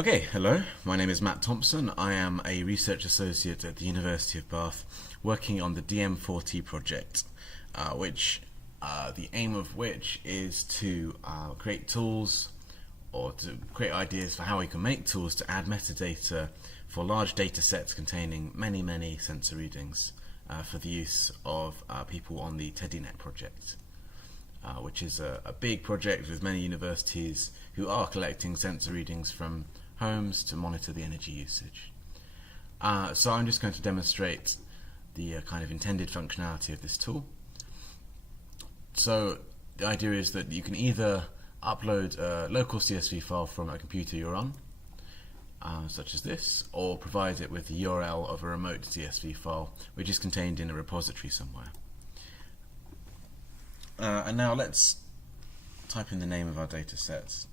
Okay, hello. My name is Matt Thompson. I am a research associate at the University of Bath, working on the DM4T project, which the aim of which is to create tools or to create ideas for how we can make tools to add metadata for large data sets containing many sensor readings for the use of people on the TeddyNet project. Which is a big project with many universities who are collecting sensor readings from homes to monitor the energy usage. So I'm just going to demonstrate the kind of intended functionality of this tool. So the idea is that you can either upload a local CSV file from a computer you're on, such as this, or provide it with the URL of a remote CSV file which is contained in a repository somewhere. And now let's type in the name of our data set.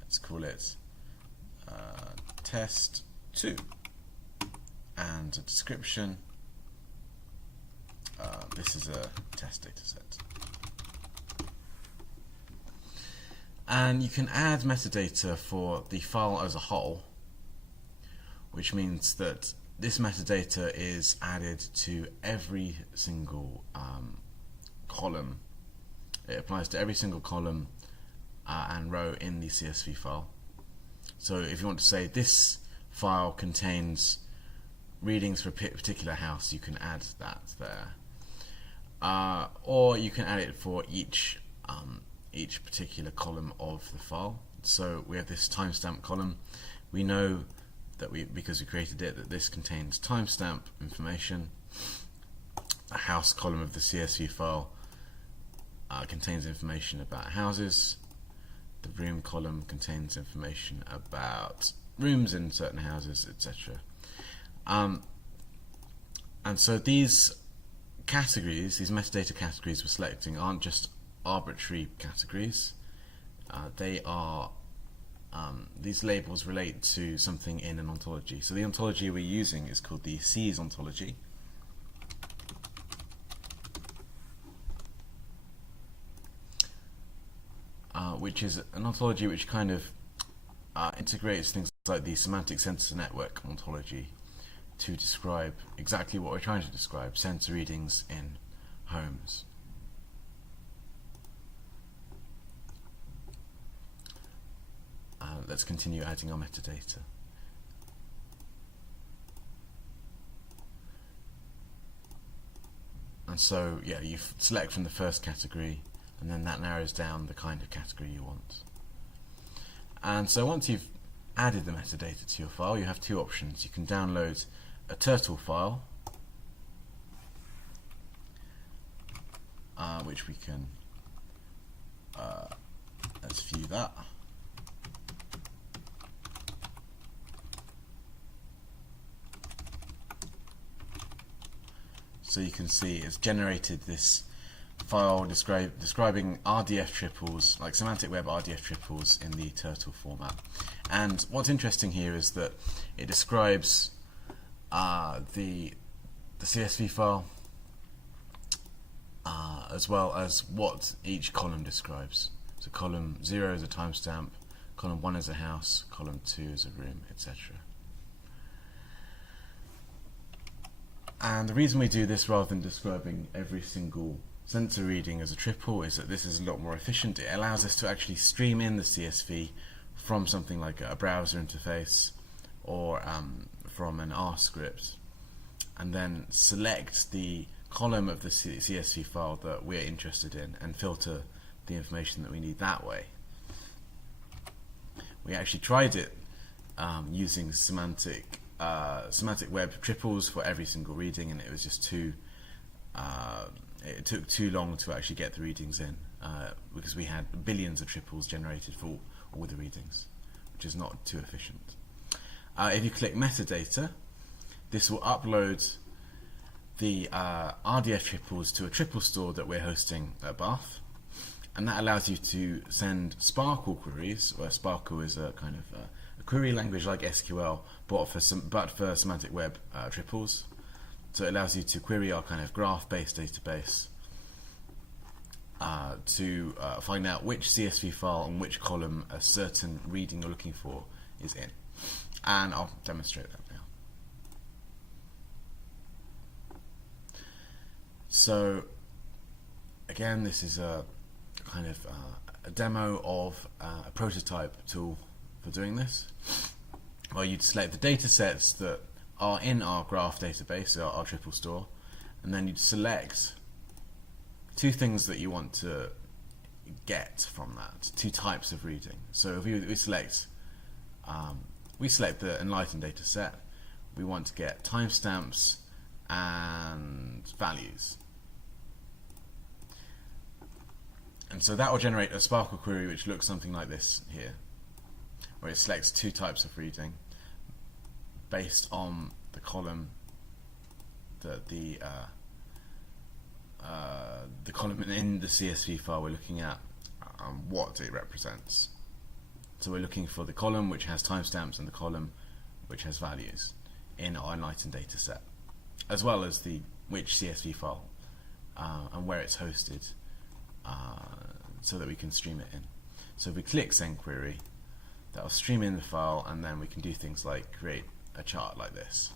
Let's call it test2, and a description. This is a test data set. And you can add metadata for the file as a whole, which means that this metadata is added to every single column. It applies to every single column and row in the CSV file. So if you want to say this file contains readings for a particular house, you can add that there. Or you can add it for each particular column of the file. So we have this timestamp column. We know that because we created it, that this contains timestamp information. A house column of the CSV file contains information about houses. The room column contains information about rooms in certain houses, etc. And so these categories, these metadata categories we're selecting, aren't just arbitrary categories. They are these labels relate to something in an ontology. So the ontology we're using is called the SEES ontology. Which is an ontology which kind of integrates things like the semantic sensor network ontology to describe exactly what we're trying to describe, sensor readings in homes. Let's continue adding our metadata. And so, yeah, you select from the first category, and then that narrows down the kind of category you want. And so once you've added the metadata to your file, you have two options. You can download a Turtle file, which we can, let's view that. So you can see it's generated this file describing RDF triples, like semantic web RDF triples in the Turtle format. And what's interesting here is that it describes the CSV file as well as what each column describes. So column 0 is a timestamp, column 1 is a house, column 2 is a room, etc. And the reason we do this rather than describing every single sensor reading as a triple is that this is a lot more efficient. It allows us to actually stream in the CSV from something like a browser interface or from an R script, and then select the column of the CSV file that we're interested in and filter the information that we need that way. We actually tried it using semantic web triples for every single reading, and it was just it took too long to actually get the readings in because we had billions of triples generated for all the readings, which is not too efficient. If you click metadata, this will upload the RDF triples to a triple store that we're hosting at Bath, and that allows you to send SPARQL queries, where SPARQL is a kind of a query language like SQL, but for semantic web triples. So it allows you to query our kind of graph-based database to find out which CSV file and which column a certain reading you're looking for is in. And I'll demonstrate that now. So again, this is a kind of a demo of a prototype tool for doing this, where you'd select the data sets that are in our graph database, our triple store, and then you'd select two things that you want to get from that, two types of reading. So if we select the Enlighten data set, we want to get timestamps and values. And so that will generate a SPARQL query which looks something like this here, where it selects two types of reading based on the column that the column in the CSV file we're looking at, what it represents. So we're looking for the column which has timestamps and the column which has values in our Enlighten data set, as well as which CSV file and where it's hosted, so that we can stream it in. So if we click Send Query, that will stream in the file, and then we can do things like create a chart like this.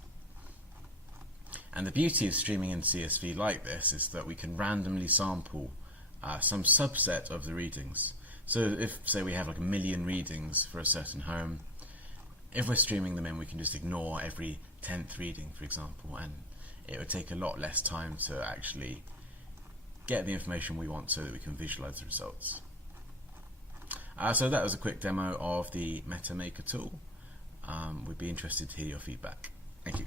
And the beauty of streaming in CSV like this is that we can randomly sample some subset of the readings. So if, say, we have like 1 million readings for a certain home, if we're streaming them in, we can just ignore every 10th reading, for example, and it would take a lot less time to actually get the information we want so that we can visualize the results. So that was a quick demo of the MetaMaker tool. We'd be interested to hear your feedback. Thank you.